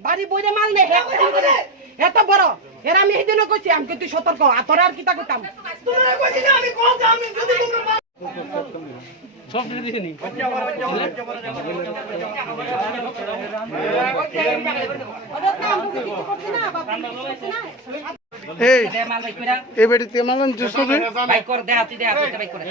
বাড়ি বইরে মাল নেই এত বড় এর আমি এই দিনও কইছি আমি কিন্তু সতর্ক আতরে আর কিতা কইতাম সব দিকে দিছিনি এই বেটিতে মালান জুস করে বাইক করে দে হাতি দে বাইক করে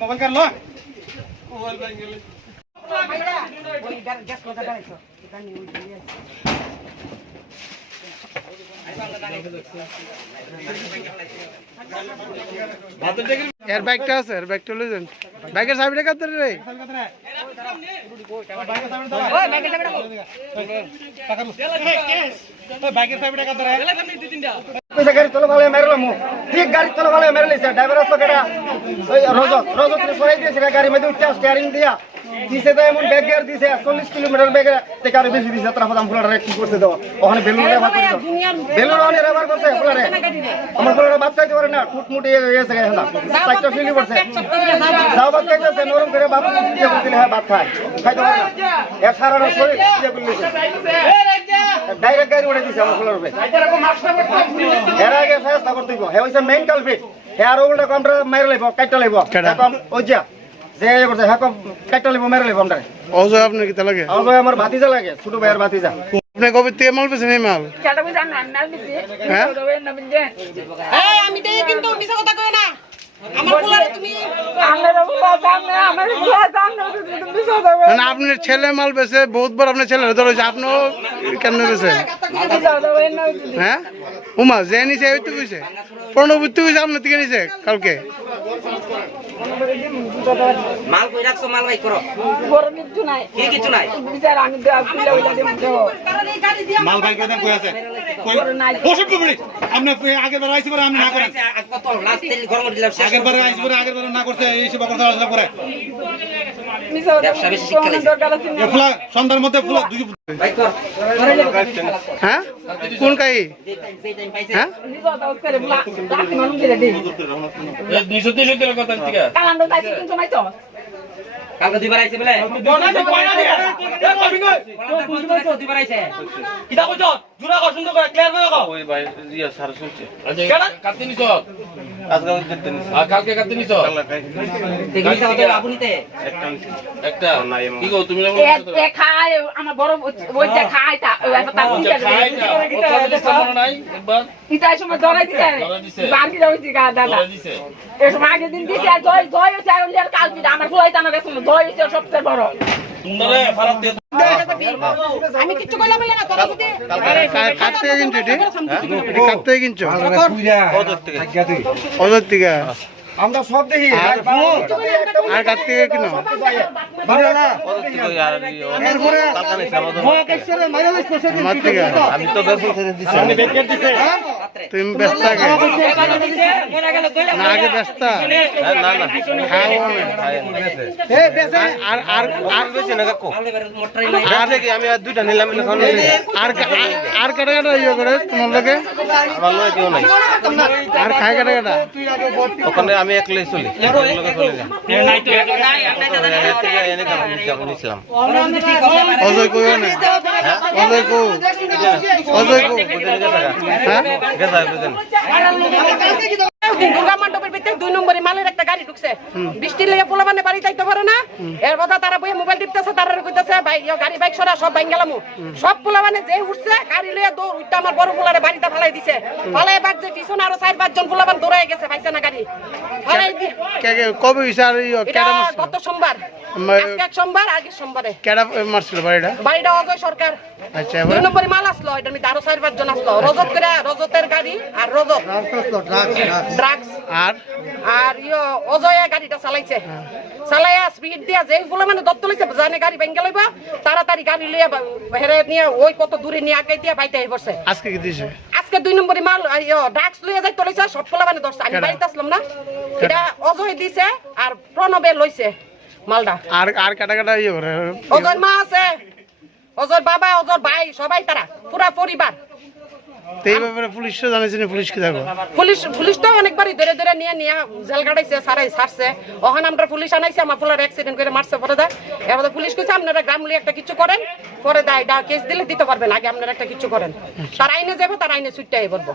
মোবাইল কার লো এর বাইকটা আছে এর বাইকটা লই যান বাইকের চাবিটা কত রে বাইকের চাবিটা কত রে পয়সা গাড়ি তোলা ভালো মেরলাম ঠিক গাড়ি তোলা ভালো মেরলিছে ড্রাইভার আসলো কেডা ওই রজত সরাই দিয়েছে গাড়ির মধ্যে উঠে স্টিয়ারিং দিয়া দিছে তো এমন ব্যাগ গিয়ার দিছে 40 কিলোমিটার ব্যাগ থেকে আরো বেশি দিছে তারপর আমি ফুলারে কি করতে দাও ওখানে বেলুন ব্যবহার করতে বেলুন ওখানে ব্যবহার করতে ফুলারে আমার ফুলারে বাদ খাইতে পারে না টুটমুটি এসে গেছে না চারটা ফিলি পড়ছে যাও বাদ খাইতেছে নরম করে বাদ দিয়ে দিলে হ্যাঁ বাদ খায় খাইতে পারে না এর সারা শরীর দিয়ে বললিছে ডাইরেক্ট গাড়ি উড়ে দিছে আমার ফুলার উপরে এর আগে ফেসটা করতে দিব হে হইছে মেইন কালপিট হে আর উল্টা কমটা মাইরা লাইব কাইটা লাইব এখন ওই যা যে করছে হ্যাঁ কাইটা লাইব মাইরা লাইব আমরা অজয় আপনার কি লাগে অজয় আমার ভাতিজা লাগে ছোট ভাইয়ের ভাতিজা আপনি কবে তে মাল পেছেন এই মাল কেটা কই জানেন না দিছি এই আমি দেই কিন্তু মিছা কথা কই না আমার ফুলারে তুমি আমার ফুলা জানে আমার ফুলা জানে তুমি মিছা কথা কই না আপনার ছেলে মাল বেচে বহুত বড় আপনার ছেলে ধরেছে আপনিও কেমনে বেচেন হ্যাঁ উমা যে নিছে হইতে কইছে প্রণবুদ্ধি কইছে আপনি থেকে নিছে কালকে মাল কই রাখছো মাল ভাই করো বড় কিছু নাই কি কিছু নাই বিচার আমি ফুলা হইলা দেব মাল ভাই কইতেন কই আছে কই ওষুধ পড়ি আপনি আগের বার আইছি পরে আপনি না করেন কত লাস্ট তেল গরম দিলাম আগের বার আইছি পরে আগের বার না করতে এই সব কথা আসলে পরে ব্যবসা বেশি শিক্ষা এই ফুলা সন্ধ্যার মধ্যে ফুলা দুই ভাই কর হ্যাঁ কোন কাই যে টাইম পাইছে হ্যাঁ নিজো দাও করে বুলা রাখি মানুষ দিলে দে এই 230 টাকা কথা ঠিক আছে কালাম দাও কিন্তু নাই তো কালকে দুইবার আইছে বলে বনাতে কয়না দিয়া এ কবি নয় দুইবার আইছে কিটা কইছ জুরা কর সুন্দর করে ক্লিয়ার করে কও ওই ভাই ইয়া সারা শুনছে কেন কাটতে নিছ আজকে কাটতে নিছ আর কালকে কাটতে নিছ দেখি সাথে আপনিতে একটা কি গো তুমি না এ খায় আমার বড় ওই যে খায়টা ওই একটা খাইটা ওটা সামনে নাই একবার ইতাই সময় ধরে দিছে বাকি যাইছি গা দাদা দিছে এই সময় আগের দিন দিছে জয় জয় চাই ওই কালকে আমার ফুলাইতা না গেছে জয় হইছে সবচেয়ে বড় তোমরা ফারাত দিয়ে আমি কিছু কইলাম না তোরা যদি কাটতে কিনছো এটি কাটতে কিনছো অজর থেকে আমরা সব দেখি আর কার থেকে কিনো আমার থেকে আমি তো বেসন ছেড়ে দিছি তুমি ব্যস্ত আগে না আগে ব্যস্ত না না খাও আর আর আর বেশি না কাকু মোটরাই আর কি আমি আর দুইটা নিলাম এখন আর আর কাটা কাটা ইয়ে করে তোমার লোকে আমার লয় কেউ নাই আর খায় কাটা কাটা ওখানে আমি একলাই চলি লোকে চলে যায় এনে নিছিলাম অজয় কই না অজয় কো অজয় কো হ্যাঁ গেছা বুঝেন দুর্গা মণ্ডপের ভিতরে 2 নম্বরে মালের একটা গাড়ি ঢুকছে বৃষ্টি লেগে পোলাবানে বাড়ি যাইতে পারে না এর কথা তারা বইয়ে মোবাইল টিপতেছে তারা কইতাছে ভাই গাড়ি বাইক সরা সব ভাঙ গেলাম সব পোলাবানে যে উঠছে গাড়ি লইয়া দৌড় উঠতে আমার বড় পোলারে বাড়িতে ফালাই দিছে ফালাই বাদ যে পিছনে আরো 4-5 জন পোলাবান দৌড়ায় গেছে পাইছে না গাড়ি ফালাই দি কে কবে বিচার এটা কেডা মারছিল গত সোমবার আজকে এক সোমবার আগে সোমবারে কেডা মারছিল বাড়িটা বাড়িটা অজয় সরকার আচ্ছা 2 নম্বরে মাল আসলো এটার মধ্যে আরো 4-5 জন আসলো রজতের গাড়ি আর রজত ড্রাগস আর আর অজয় গাড়িটা চালাইছে চালাইয়া স্পিড দিয়া যে গুলো মানে দত্ত লইছে জানে গাড়ি ভেঙে লইবা তাড়াতাড়ি গাড়ি লইয়া হেরে নিয়ে ওই কত দূরে নিয়ে আগে দিয়া বাইতে পড়ছে আজকে কি দিছে আজকে 2 নম্বরে মাল ড্রাগস লইয়া যাই লইছে সব গুলো মানে ধরছে আমি বাড়িতে আসলাম না এটা অজয় দিছে আর প্রণবে লইছে মালটা আর আর কাটা কাটা ইয়ে করে অজয় মা আছে অজয় বাবা অজয় ভাই সবাই তারা পুরা পরিবার এই ব্যাপারে পুলিশও জানাইছে না পুলিশ কি দেখো পুলিশ তো অনেকবারই ধরে ধরে নিয়ে জেল কাটাইছে ছাড়ছে ওখানে আমরা পুলিশ আনাইছে আমার পোলার অ্যাক্সিডেন্ট করে মারছে পরে দেয় এবার পুলিশ কইছে আপনারা গ্রাম লিয়ে একটা কিছু করেন পরে দেয় এটা কেস দিলে দিতে পারবেন আগে আপনারা একটা কিছু করেন তার আইনে যাবো তার আইনে ছুটতে বলবো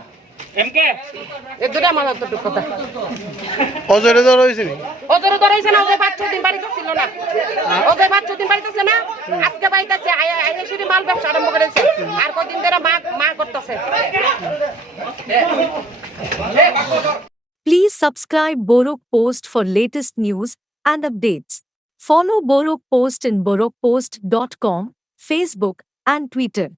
এ দূরে আমার অতটুকু কথা অজরে ধর হয়েছে নি অজরে ধরাইছে না অজয় 5-6 দিন বাড়িতে ছিল না অজয় 5-6 দিন বাড়িতে আছে না আজকে বাড়িতে আছে আইনেশ্বরী মাল ব্যবসা আরম্ভ করেছে আর কদিন ধরে মা করতেছে Please subscribe Borok Post for latest news and updates. Follow Borok Post in borokpost.com, Facebook and Twitter.